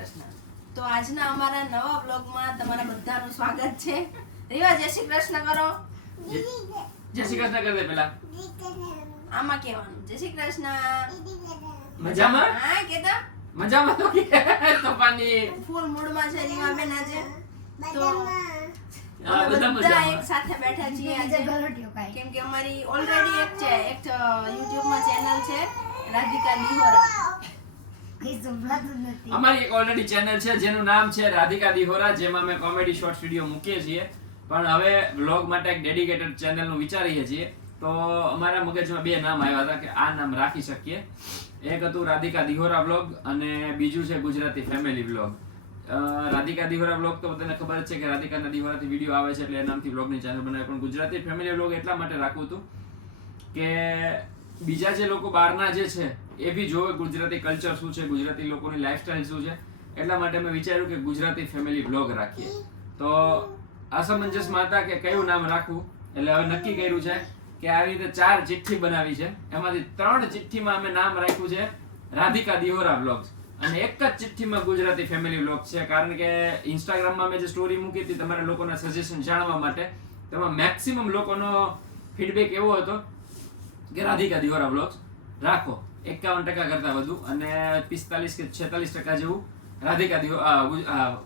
કૃષ્ણ. તો આજના અમારા નવા બ્લોગમાં તમારા બધાનું સ્વાગત છે. રીવા જય શ્રી કૃષ્ણ કરો. જય શ્રી કૃષ્ણ કરી દે પેલા. આમાં કહેવાનું જય શ્રી કૃષ્ણ. મજામાં? હા કેતા મજામાં તો કે તોફાની ફૂલ મૂડમાં છે રીવા બેન આજે. તો હા, બધા બધા એક મજામાં. સાથે બેઠા છીએ આજે કેમ કે અમારી ઓલરેડી એક યુટ્યુબમાં ચેનલ છે રાધિકા દિહોરા. અમારી એક ઓલરેડી ચેનલ છે જેનું નામ છે રાધિકા દિહોરા, જેમાં અમે કોમેડી શોર્ટ્સ વિડિયો મૂકીએ છીએ. પણ હવે વ્લોગ માટે એક ડેડિકેટેડ ચેનલનું વિચારીએ છીએ. તો અમારા મગજમાં બે નામ આવ્યા હતા કે આ નામ રાખી શકીએ. એક હતું રાધિકા દિહોરા વ્લોગ અને બીજું છે Gujarati family vlog. Radhika Dihora vlog તો બધાને ખબર જ છે કે રાધિકાના દિહોરાથી વિડીયો આવે છે એટલે એ નામથી વ્લોગની ચેનલ બનાવી. પણ ગુજરાતી ફેમિલી વ્લોગ એટલા માટે રાખવું હતું કે બીજા જે લોકો બહારના જે છે એ બી જોવે ગુજરાતી કલ્ચર શું છે, ગુજરાતી લોકોની લાઈફસ્ટાઈલ શું છે. એટલા માટે મેં વિચાર્યું કે ગુજરાતી ફેમિલી વ્લોગ રાખીએ. તો અસમંજસમાં હતા કે કયું નામ રાખવું, એટલે હવે નક્કી કર્યું છે કે આવી રીતે 4 ચિઠ્ઠી બનાવી છે. એમાંથી 3 ચિઠ્ઠીમાં અમે નામ રાખ્યું છે રાધિકા દિહોરા વ્લોગ્સ અને એક જ ચિઠ્ઠીમાં ગુજરાતી ફેમિલી વ્લોગ છે. કારણ કે ઇન્સ્ટાગ્રામમાં મેં જે સ્ટોરી મૂકી હતી તમારા લોકોના સજેશન જાણવા માટે, તેમાં મેક્સિમમ લોકોનો ફીડબેક એવો હતો કે રાધિકા દિહોરા વ્લોગ્સ રાખો. 51% કરતા વધુ અને 45 કે 46% જેવું રાધિકા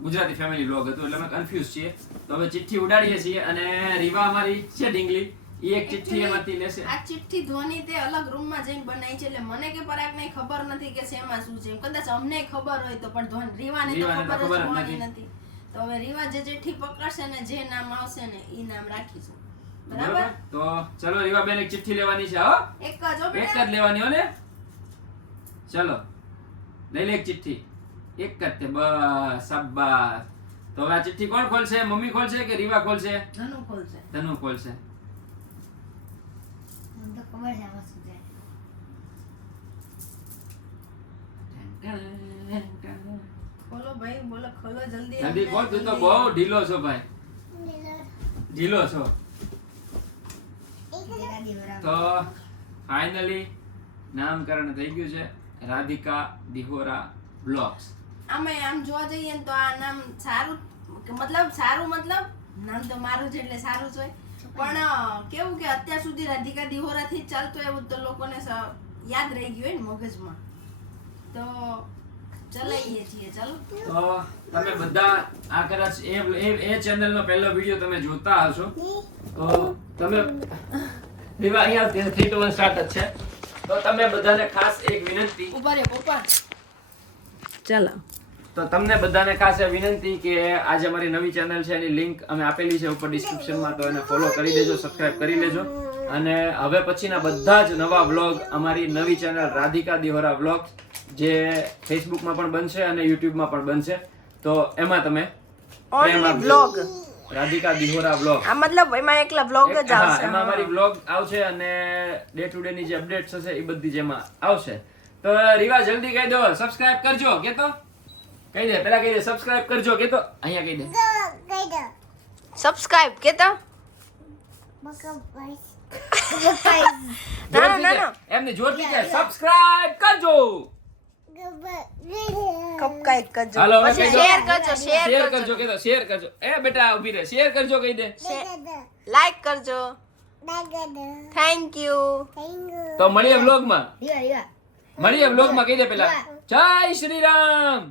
ગુજરાતી ફેમિલી વ્લોગ હતું. એટલે અમે કન્ફ્યુઝ છીએ. તો હવે ચિઠ્ઠી ઉડાડીએ છીએ અને રીવા અમારી છે ઢીંગલી, એ એક ચિઠ્ઠી એમાંથી લેશે. આ ચિઠ્ઠી ધ્વનિ તે અલગ રૂમમાં જઈને બનાવી છે એટલે મને કે પરાગને ખબર નથી કે શેમાં શું છે. કદાચ અમને ખબર હોય તો પણ રીવાને તો ખબર જ હોવાની નથી. તો હવે રીવા જે ચિઠ્ઠી પકડશે ને જે નામ આવશે ને એ નામ રાખીશું. બરાબર? તો ચલો રીવા બેન એક ચિઠ્ઠી લેવાની છે. હો એક જ હો એક બેટા. જ લેવાની હો ને. ચલો લઈ લે એક ચિઠ્ઠી. એક જ તે બસ. શાબાશ. તો હવે આ ચિઠ્ઠી કોણ ખોલશે? મમ્મી ખોલશે કે રીવા ખોલશે? ધનુ ખોલશે. ધનુ ખોલશે. ખોલો ભાઈ, બોલો ખોલો જલ્દી. જલ્દી ખોલ, તું તો બહુ ઢીલો છો ભાઈ, ઢીલો છો. તો ફાઇનલી નામકરણ થઈ ગયું છે રાધિકા દિહોરા વ્લોગ્સ. આમાં આમ જોવા જઈએ ને તો આ નામ સારું મતલબ નામ તો મારું છે એટલે સારું જ હોય. પણ કેવું કે અત્યાર સુધી રાધિકા દિહોરા થી જ ચાલતું એવું તો લોકોને યાદ રહી ગયું હોય ને મગજમાં. તો ચલાવીએ છીએ. ચાલો તો તમે બધા આ કદાચ એ ચેનલનો પહેલો વિડિયો તમે જોતા હશો તો તમે રીવા અહીંયા 3 2 1 સ્ટાર્ટ જ છે. તો તમે બધાને ખાસ એક વિનંતી, ઉભા રે પપ્પા. ચાલો તો તમને બધાને ખાસ એ વિનંતી કે આજે અમારી નવી ચેનલ છે એની લિંક અમે આપેલી છે ઉપર ડિસ્ક્રિપ્શનમાં. તો એને ફોલો કરી દેજો, સબસ્ક્રાઇબ કરી લેજો. અને હવે પછીના બધા જ નવા વ્લોગ અમારી નવી ચેનલ રાધિકા દિહોરા વ્લોગ્સ જે ફેસબુકમાં પણ બનશે અને યુટ્યુબમાં પણ બનશે. તો એમાં તમે only vlog Radhika Dihora vlog, આ મતલબ એમાં એકલા વ્લોગ જ હા, આવશે. એમાં અમારી વ્લોગ આવશે અને ડે ટુ ડે ની જે અપડેટ્સ હશે એ બધી જેમાં આવશે. તો રીવા જલ્દી કહી દો સબસ્ક્રાઇબ કરજો. કે તો કહી દે, પેલા કહી દે સબસ્ક્રાઇબ કરજો. કે તો અહીંયા કહી દે સબસ્ક્રાઇબ કેતા ના એમની જોરથી કે સબસ્ક્રાઇબ કરજો. કપકાઈટ કરજો. હાલો હવે પછી કહી દો. શેર કરજો. શેર કરજો. કે તો શેર કરજો. એ બેટા ઊભી રહે, શેર કરજો કહી દે. લાઈક કરજો. Thank you. તો મળીએ વ્લોગમાં. કહી દે પેલા જય શ્રી રામ.